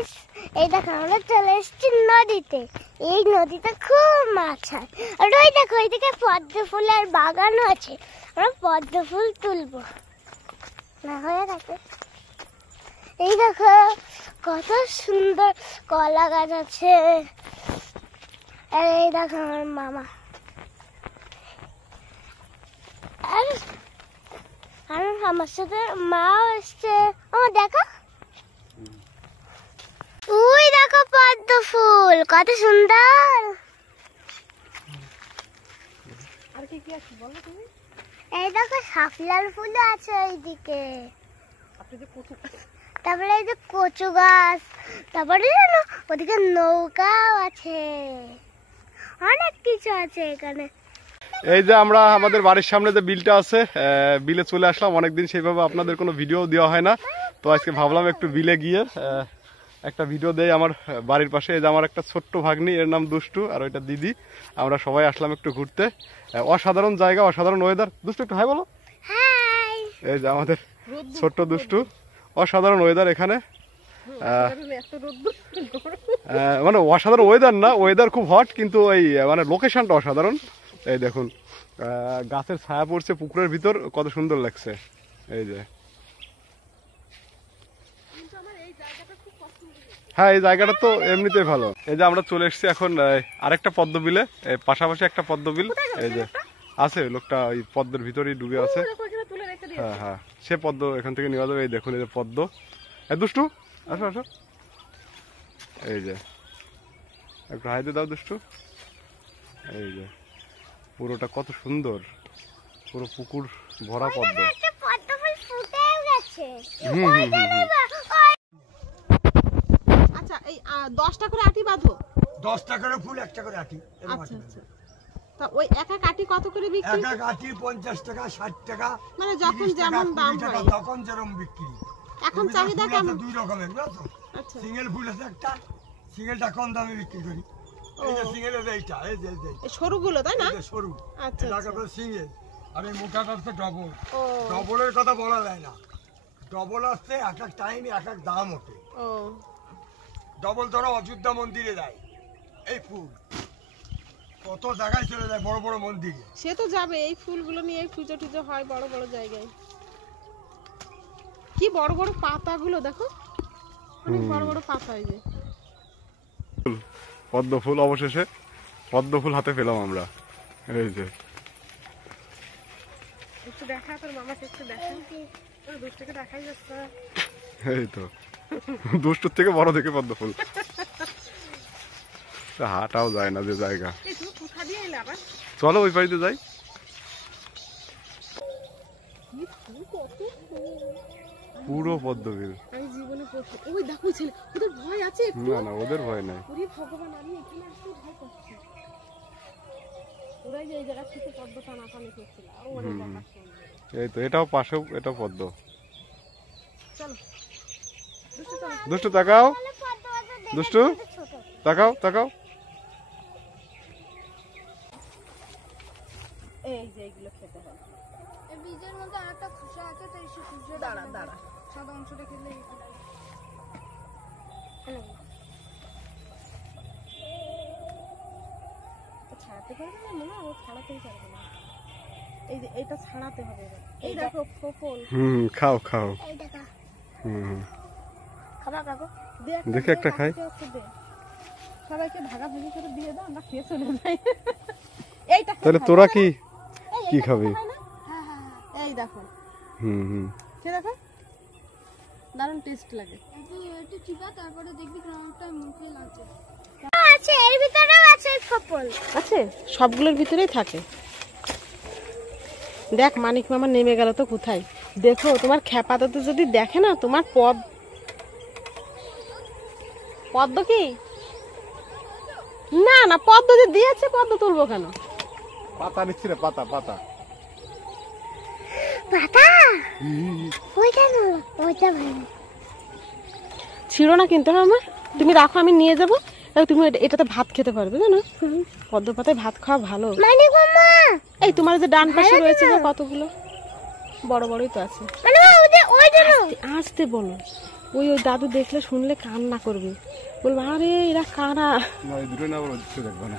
Guys, এই দেখো আমরা চলে এসেছি নদীতে। এই নদীতে খুব মাছ হয়। আর ওই দেখো এইদিকে পদ্ম ফুলের বাগানও আছে। আমরা পদ্ম ফুল তুলবো না হয়ে গেছে। এই দেখো কত সুন্দর কলা গাছ আছে। আর এই দেখো আমার মামা। আর আমার সাথে মাও এসছে। আমার দেখো, ওই দেখো পদ্ম ফুল কত সুন্দর। আর কি কি আছে বলো তুমি? এই দেখো শাপলার ফুল আছে ওইদিকে। তারপরে এই যে কচু গাছ, তারপরে জানো ওদিকে নৌকাও আছে, অনেক কিছু আছে এখানে। এই যে আমরা আমাদের বাড়ির সামনে যে বিলটা আছে, বিলে চলে আসলাম। অনেকদিন সেইভাবে আপনাদের কোনো ভিডিও দেওয়া হয় না, তো আজকে ভাবলাম একটু বিলে গিয়ে একটা ভিডিও দেই। আমার বাড়ির পাশে এই যে আমার একটা ছোট্ট ভাগ্নি, এর নাম দুষ্টু, আর ওইটা দিদি। আমরা সবাই আসলাম একটু ঘুরতে। অসাধারণ জায়গা, অসাধারণ ওয়েদার। দুষ্টু একটু হাই বলো। হাই। এই যে আমাদের ছোট্ট দুষ্টু। অসাধারণ ওয়েদার এখানে, মানে অসাধারণ ওয়েদার না, ওয়েদার খুব হট, কিন্তু এই মানে লোকেশনটা অসাধারণ। এই দেখুন গাছের ছায়া পড়ছে পুকুরের ভিতর, কত সুন্দর লাগছে। এই যে হ্যাঁ, এই জায়গাটা তো এমনিতেই ভালো। এই যে আমরা চলে এসেছি এখন আরেকটা পদ্ম বিলে, পাশাপাশি একটা পদ্ম বিল। এই যে আছে লোকটা ওই পদ্মের ভিতরেই ডুবে আছে। হ্যাঁ হ্যাঁ, সে পদ্ম এখান থেকে নেওয়া যাবে। এই দেখুন এই যে পদ্ম। দুষ্টু আসো আসো। এই যে একটু হাই দিয়ে দাও দুষ্টু। এই যে পুরোটা কত সুন্দর, পুরো পুকুর ভরা পদ্ম। আচ্ছা, এই 10টা করে আটি বাঁধো? 10টা করে ফুল, 1টা করে আটি। আচ্ছা আচ্ছা। তা ওই এক এক আটি কত করে বিক্রি? এক এক আটি 50 টাকা, 60 টাকা, মানে যখন যেমন দাম হয় তখন যেরকম বিক্রি। এখন চাহিদা কেমন? দুই রকমের, বুঝছো? আচ্ছা, সিঙ্গেল ফুল আছে একটা, সিঙ্গেলটা কম দামে বিক্রি করি। এই যে সিঙ্গেল আছে এইটা, এই যে এই সরুগুলো তাই না? এই সরু। আচ্ছা এটাকে বলে সিঙ্গেল। আর এই মোটাটা হচ্ছে ডবল। ও, ডবলের কথা বলা যায় না। ডবল আসছে এক এক টাইমে এক এক দাম ওঠে। ও, ডবল ধরো অযোধ্যা মন্দিরে যায় এই ফুল, কত জায়গায় চলে যায়, বড় বড় মন্দিরে। সে তো যাবে। এই ফুলগুলো নিয়ে পুজো টুজো হয় বড় বড় জায়গায়। কি বড় বড় পাতাগুলো দেখো, অনেক বড় বড় পাতা। এই যে পদ্ম ফুল, অবশেষে পদ্ম ফুল হাতে পেলাম আমরা। এই যে একটু দেখা, তোর মামাকে একটু দেখা, তোর দুষ্টুকে দেখাই যাচ্ছে। এই তো দুষ্টুর থেকে বড় দেখে পদ্ম ফুল। হাঁটাও যায় না যে জায়গা। চলো ওই বাড়িতে যাই। পুরো পদ্ম বিল। আমি জীবনে ওই দেখো ছেলে, ওদের ভয় আছে? না না, ওদের ভয় নাই। ওরে ভগবান, আমি এখানে আসতে ভয় পাচ্ছি। ওরাই যে এই জায়গা থেকে পদ্ম টানাটানি করছিল। এই তো এটাও পাশেও, এটাও পদ্ম। চলো দুষ্টু তাকাও, দুষ্টু তাকাও তাকাও। এই যে এইগুলো খেতে হয়। এই বীজের মধ্যে আরেকটা খোসা আছে, তো এই খোসা দাঁড়া দাঁড়া, সাদা অংশটা খেলে ছাড়াতে পারবে না মনে হয়, ও ছাড়াতেই পারবে না। এই যে এটা ছাড়াতে হবে। এই দেখো ফল। খাও খাও। এই দেখা খাবার কাকু দেখে একটা খাই। সবাইকে ভাগাভাগি করে দিয়ে দাও, আমরা খেয়ে চলে যাই। এইটা তাহলে তোরা কি কি খাবি? এই দেখো, খেয়ে দেখো, দারুণ টেস্ট লাগে। একটু চিবা, তারপরে দেখবি গ্রাউন্ডটা মুখে লাগছে। আছে এর ভিতরেও আছে ফল আছে, সবগুলোর ভিতরেই থাকে। দেখ মানিক মামা নেমে গেল তো কোথায়। দেখো তোমার খেপাতে তো যদি দেখে না, তোমার পদ্ম কি না না, পদ্ম যে দিয়েছে, পদ্ম তুলবো কেন? পাতা নিচ্ছি রে, পাতা পাতা পাতা। ওইটা না, ওইটা ভালো ছিড়ো না কিন্তু। হ্যাঁ আমার, তুমি রাখো, আমি নিয়ে যাবো। তুমি এটাতে ভাত খেতে পারবে, জানো? পদ্ম পাতায় ভাত খাওয়া ভালো। এই তোমার যে ডান পাশে রয়েছে যে কতগুলো, বড় বড়ই তো আছে। আসতে বলো, ওই দাদু দেখলে শুনলে কান্না করবে, বলবো আরে এরা কারা। না এই দুটো না আবার দেখবো না।